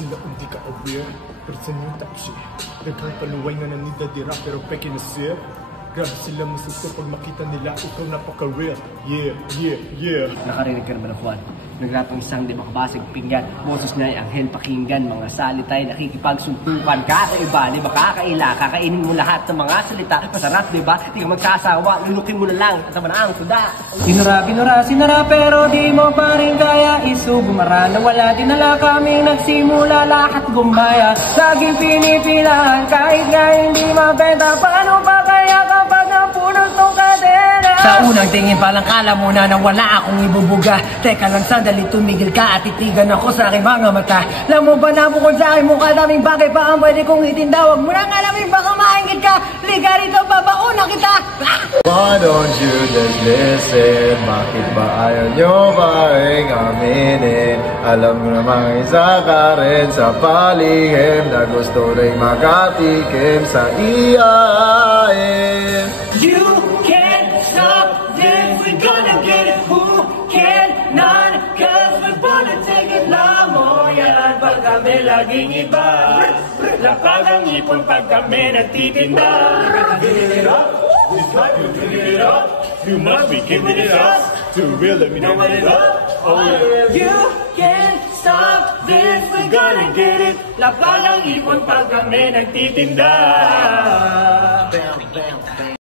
Sila hindi ka aware, pero sa new top shit. Daghang paluway nga nanida dira pero peke na sir. Grabe sila masuko pag makita nila ikaw napaka-real. Yeah, yeah, yeah. Nakarinig ka naman ng Juan. Nagratong isang di makabasag pinggan. Boses niya ay anghel pakinggan. Mga salita'y nakikipagsuntukan. Kakaiba, di ba kakaila? Kakainin mo lahat ng mga salita. Masarap, di ba? Di ka magsasawa. Lulukin mo na lang. Kasama na ang suda. Sinara, pero di mo pa rin kaya isugumara. Nawala dinala kaming nagsimula lahat gumaya. Laging pinipilahan kahit nga hindi mabenta. Paano pa kaya kapag napunod tong kadena? Sa unang tingin palang kala mo na wala akong ibubuga. Teka lang sandali, tumigil ka at titigan ako sa aking mga mata. Alam mo ba na bukod sa aking mukha daming bagay pa ang pwede kong itinda? Huwag mo nang alamin baka maingit ka. Liga rito, babauna kita. Why don't you just listen? Bakit ba ayaw nyo ba rin aminin? Alam mo namang isa ka rin sa palihim na gusto rin makatikim sa iyain. You can't stop this, we're gonna get it. Who cannot? Cause we're gonna take it lang mo yan. Pag kami laging iba, lapag ang ipon pag kami nagtitinda. Give it up, this time you give it up. You must be giving it up. To real, let me know what it up. Oh yeah. You can't stop this, we're gonna get it. Lapag ang ipon pag kami nagtitinda. Bam, bam.